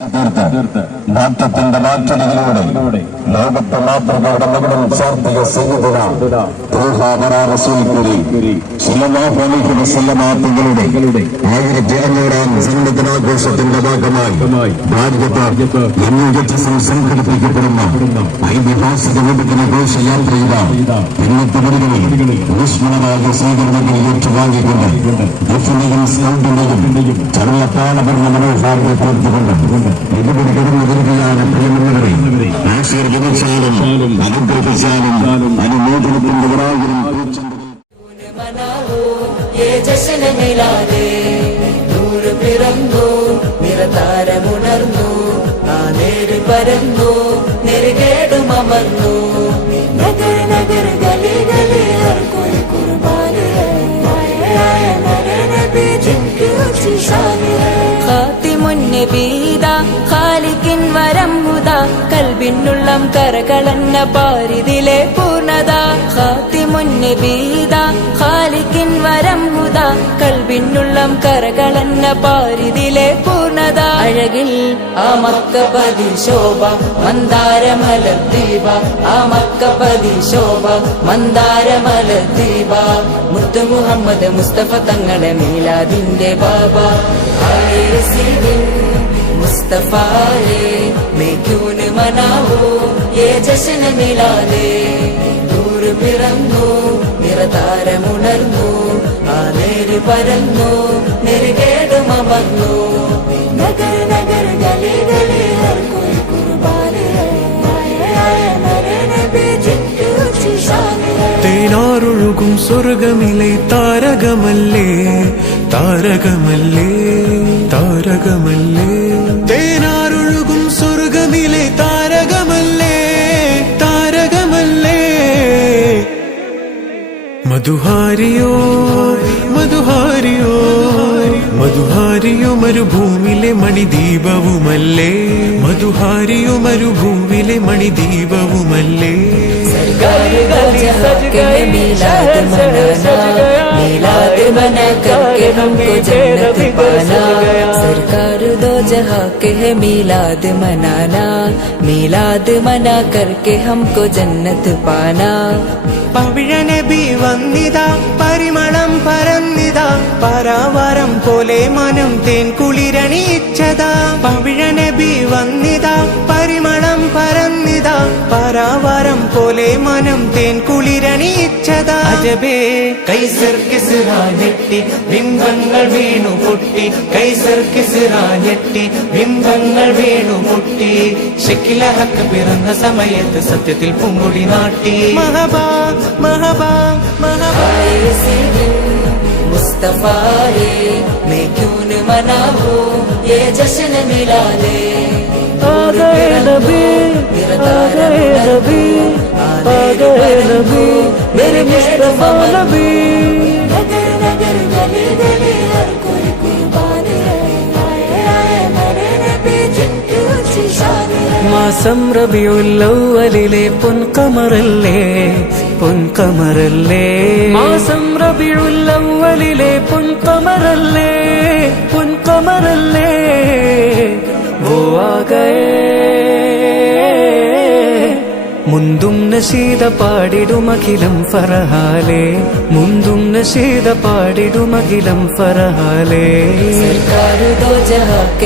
തീർത്ത് മാറ്റത്തിന്റെ മാറ്റടികളിലൂടെ ലോകത്തെ മാതൃകയുടെ റസൂൽ ചാർത്തിയ സയ്യിദുന തങ്ങളുടെ ആയിരത്തി അഞ്ഞൂറാം ജന്മദിനാഘോഷത്തിന്റെ ഭാഗമായി. എൻഎച്ച്എസും സംഘടിപ്പിക്കപ്പെടുന്ന ഐതിഹാസിക വിപത്തിന് ഘോഷയാത്രയില ഇന്നത്തെ വീടുകളിൽ ഊഷ്മളമായ സ്വീകരണങ്ങൾ ഏറ്റുവാങ്ങിക്കൊണ്ട് ദക്ഷിണയും സ്കൗണ്ടിന്റെയും തീർത്തുകൊണ്ട് ഇതുപടി കടന്നു ഏ ജശന മിലാദേ നൂറ് പിറന്നു നിറതാരമുണർന്നു ആ നേര് പരന്നു നെരുകേടുമർന്നു നഗര നഗര ഗലി ഗലി. ഖാലിക്കിൻ വരം ഹുദ കൽബിനുള്ളം കരകളന്ന പാരിതിലെ പൂർണത. ഖാത്തിമുന്നബീദ ഖാലിക്കിൻ വരം ഹുദ കൽബിനുള്ളം കരകളന്ന പാരിതിലെ പൂർണത. അഴകിൽ ആ മക്കപതി ശോഭ മന്ദാരമല ദീപ. ആ മക്കപതി ശോഭ മന്ദാരമല ദീപ. മുത്തു മുഹമ്മദ് മുസ്തഫ തങ്ങളെ മീലാദിന്റെ ബാബ. മുസ്തഫായെ മേക്യൂന് മനാവോ ഏ ജശന മിലാലേ നൂറ് പിറന്നു നിറതാരമുണർന്നു ആ നേര് പരന്നു നെരുകേടും അമർന്നു. നഗര നഗര ഗലി ഗലി ഹർ കോയി താരകമല്ലേ? താരകമല്ലേ? താരകമല്ലേ? मधुहारियो मधुहारियो मधुहारियो मरुभूमिले मणिदीपवु मल्ले। मधुहारियो मरुभूमिले मणिदीपवु मल्ले। सरकार दो जहाँ के है मिलाद मनाना मिलाद मना करके हमको जन्नत पाना। पविड़ भी बीवा പോലെ മനം തേൻ കുളിരണിയിച്ചതാ. പവിഴനബി വന്നിതാ. പരിമളം പരന്നിതാ. പരാവാരം പോലെ മനം തേൻ കുളിരണിയിച്ചതാ. അജബേ കൈസർ കിസിറ ബിംബങ്ങൾ വീണു പൊട്ടി. കൈസർ കിസിറ ബിംബങ്ങൾ വീണു പൊട്ടി. ശക്കിലഹക്ക് പിറന്ന സമയത്ത് സത്യത്തിൽ പൂങ്കുടി നാട്ടി. മഹബാ മഹബാ മഹബാ. മുസ്തഫായേ. मैं क्यों न मनाऊं ये जश्न मिला ले नबी नबी नबी मेरे मुस्तफा नबी नगर नगर गली गली हर कोई कुर्बानी है आए आए मेरे नबी जिनकी ऊंची शान है മാസം റബിയുല്ലവലിലെ പൊൻകമറല്ലേ പൊൻകമറല്ലേ? മാസം റബിയുള്ളവലിലെ പൊൻകമറല്ലേ? പൊൻകമറല്ലേ? മുന്തും നശീത പാടിടുമഖിലം ഫറഹാലേ. മുന്തും നശീത പാടിടുമഖിലം ഫറഹാലേ. സർക്കാർ ദോ ജഹാ